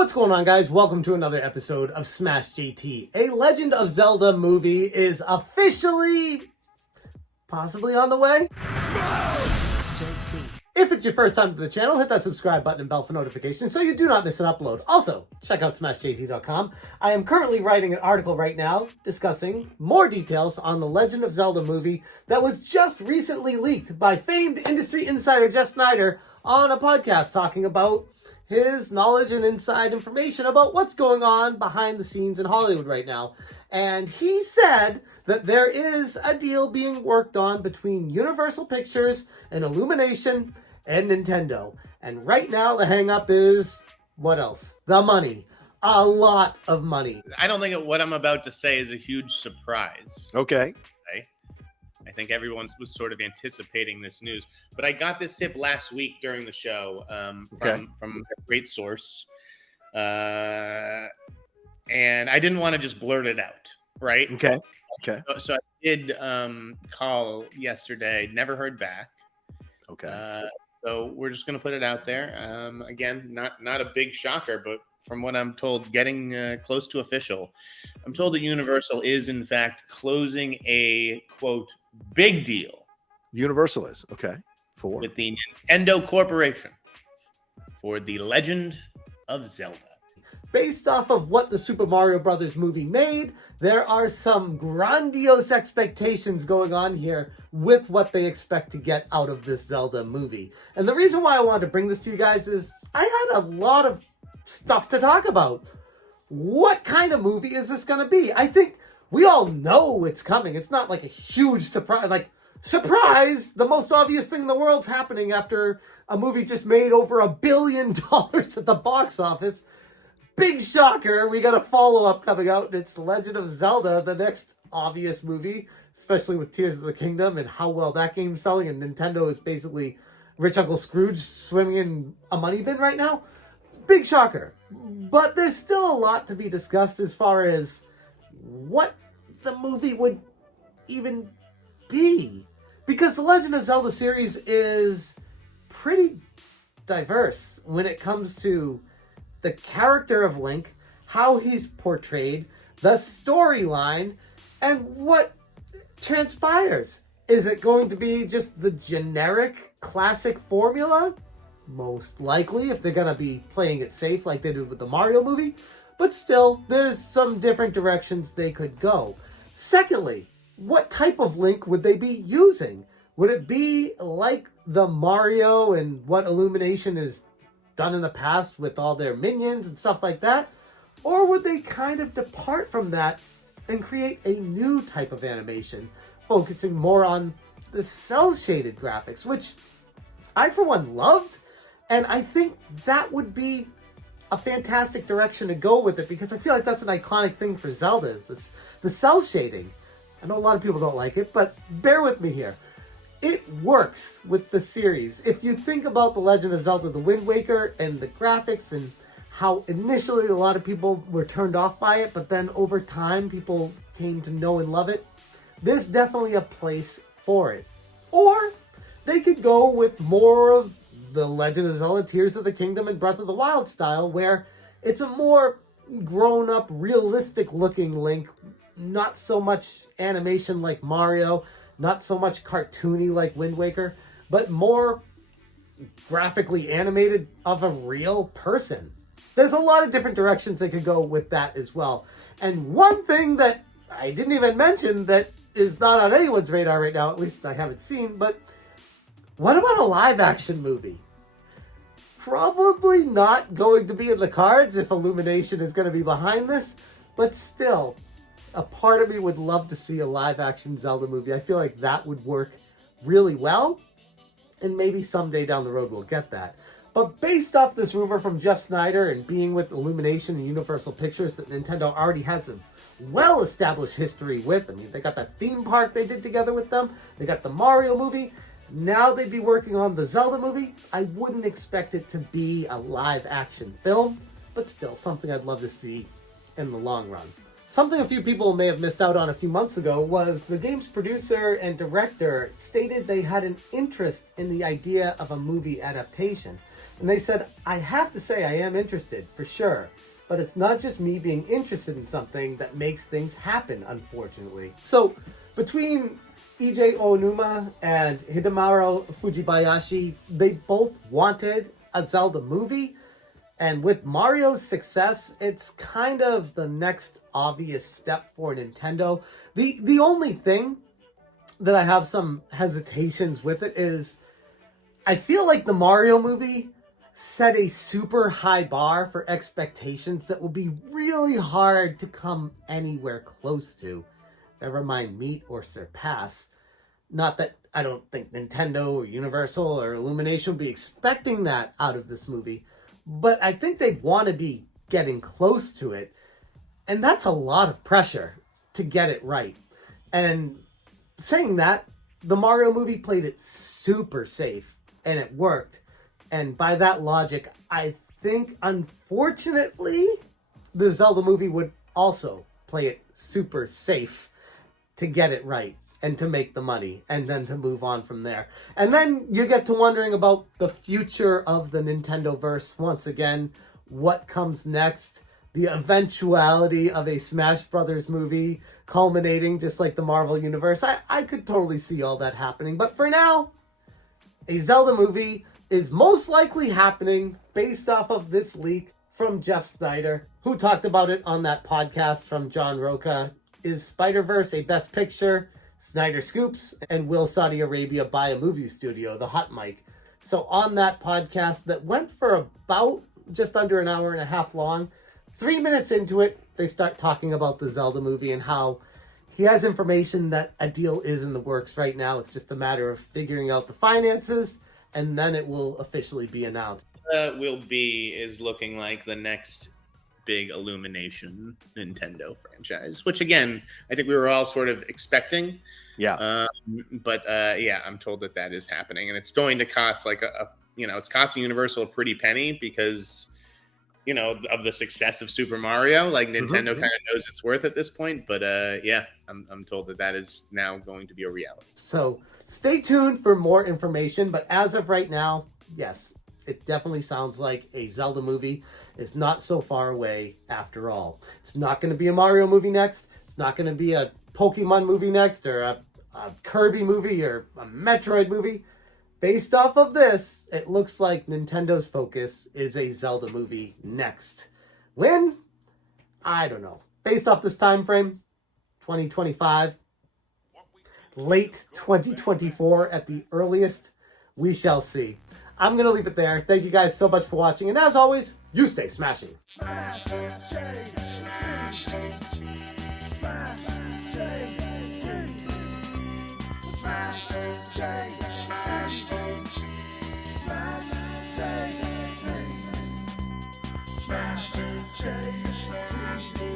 What's going on, guys? Welcome to another episode of Smash JT. A Legend of Zelda movie is officially, possibly on the way. Smash JT. If it's your first time to the channel, hit that subscribe button and bell for notifications so you do not miss an upload. Also, check out smashjt.com. I am currently writing an article right now discussing more details on the Legend of Zelda movie that was just recently leaked by famed industry insider Jeff Sneider on a podcast talking about his knowledge and inside information about what's going on behind the scenes in Hollywood right now. And he said that there is a deal being worked on between Universal Pictures and Illumination and Nintendo. And right now the hang-up is, what else? The money. A lot of money. I don't think what I'm about to say is a huge surprise. Okay. I think everyone was sort of anticipating this news, but I got this tip last week during the show from a great source, and I didn't want to just blurt it out, right? Okay. So I did call yesterday, never heard back. Okay. So we're just going to put it out there. Again, not a big shocker, but from what I'm told, getting close to official. I'm told that Universal is, in fact, closing a, quote, big deal. Universal is. Okay. With the Nintendo Corporation for The Legend of Zelda. Based off of what the Super Mario Brothers movie made, there are some grandiose expectations going on here with what they expect to get out of this Zelda movie. And the reason why I wanted to bring this to you guys is I had a lot of stuff to talk about. What kind of movie is this going to be? I think we all know it's coming. It's not like a huge surprise. Like, surprise! The most obvious thing in the world's happening after a movie just made over $1 billion at the box office. Big shocker. We got a follow-up coming out, and it's The Legend of Zelda, the next obvious movie, especially with Tears of the Kingdom and how well that game's selling, and Nintendo is basically Rich Uncle Scrooge swimming in a money bin right now. Big shocker. But there's still a lot to be discussed as far as what the movie would even be. Because the Legend of Zelda series is pretty diverse when it comes to the character of Link, how he's portrayed, the storyline, and what transpires. Is it going to be just the generic classic formula? Most likely, if they're going to be playing it safe like they did with the Mario movie. But still, there's some different directions they could go. Secondly, what type of Link would they be using? Would it be like the Mario and what Illumination has done in the past with all their minions and stuff like that? Or would they kind of depart from that and create a new type of animation, focusing more on the cel-shaded graphics, which I, for one, loved. And I think that would be a fantastic direction to go with it, because I feel like that's an iconic thing for Zelda, is the cel shading. I know a lot of people don't like it, but bear with me here. It works with the series. If you think about The Legend of Zelda, The Wind Waker, and the graphics, and how initially a lot of people were turned off by it, but then over time people came to know and love it, there's definitely a place for it. Or they could go with more of The Legend of Zelda, Tears of the Kingdom, and Breath of the Wild style, where it's a more grown-up, realistic-looking Link, not so much animation like Mario, not so much cartoony like Wind Waker, but more graphically animated of a real person. There's a lot of different directions they could go with that as well. And one thing that I didn't even mention that is not on anyone's radar right now, at least I haven't seen, but what about a live-action movie? Probably not going to be in the cards if Illumination is going to be behind this, but still, a part of me would love to see a live-action Zelda movie. I feel like that would work really well, and maybe someday down the road we'll get that. But based off this rumor from Jeff Sneider and being with Illumination and Universal Pictures that Nintendo already has a well-established history with, I mean, they got that theme park they did together with them, they got the Mario movie, now they'd be working on the Zelda movie. I wouldn't expect it to be a live-action film, but still something I'd love to see in the long run. Something a few people may have missed out on a few months ago was the game's producer and director stated they had an interest in the idea of a movie adaptation. And they said, I have to say I am interested, for sure. But it's not just me being interested in something that makes things happen, unfortunately. So, between EJ Onuma and Hidemaru Fujibayashi, they both wanted a Zelda movie. And with Mario's success, it's kind of the next obvious step for Nintendo. The only thing that I have some hesitations with it is I feel like the Mario movie set a super high bar for expectations that will be really hard to come anywhere close to. Never mind meet or surpass. Not that I don't think Nintendo or Universal or Illumination will be expecting that out of this movie, but I think they'd want to be getting close to it. And that's a lot of pressure to get it right. And saying that, the Mario movie played it super safe and it worked. And by that logic, I think, unfortunately, the Zelda movie would also play it super safe to get it right and to make the money and then to move on from there. And then you get to wondering about the future of the Nintendo-verse once again. What comes next? The eventuality of a Smash Brothers movie culminating just like the Marvel Universe. I could totally see all that happening. But for now, a Zelda movie is most likely happening based off of this leak from Jeff Sneider, who talked about it on that podcast from John Rocha. Is Spider-Verse a Best Picture? Sneider scoops, and will Saudi Arabia buy a movie studio? The hot mic. So on that podcast that went for about just under an hour and a half long, 3 minutes into it, they start talking about the Zelda movie and how he has information that a deal is in the works right now. It's just a matter of figuring out the finances, and then it will officially be announced. Is looking like the next big Illumination Nintendo franchise, which again, I think we were all sort of expecting. Yeah. I'm told that is happening, and it's going to cost like it's costing Universal a pretty penny because, of the success of Super Mario. Like Nintendo kind of knows it's worth at this point, but I'm told that is now going to be a reality. So stay tuned for more information, but as of right now, yes, it definitely sounds like a Zelda movie is not so far away after all. It's not going to be a Mario movie next. It's not going to be a Pokemon movie next, or a Kirby movie, or a Metroid movie. Based off of this, it looks like Nintendo's focus is a Zelda movie next. When? I don't know. Based off this time frame, 2025, late 2024 at the earliest, we shall see. I'm going to leave it there. Thank you guys so much for watching. And as always, you stay smashing. Smash, J,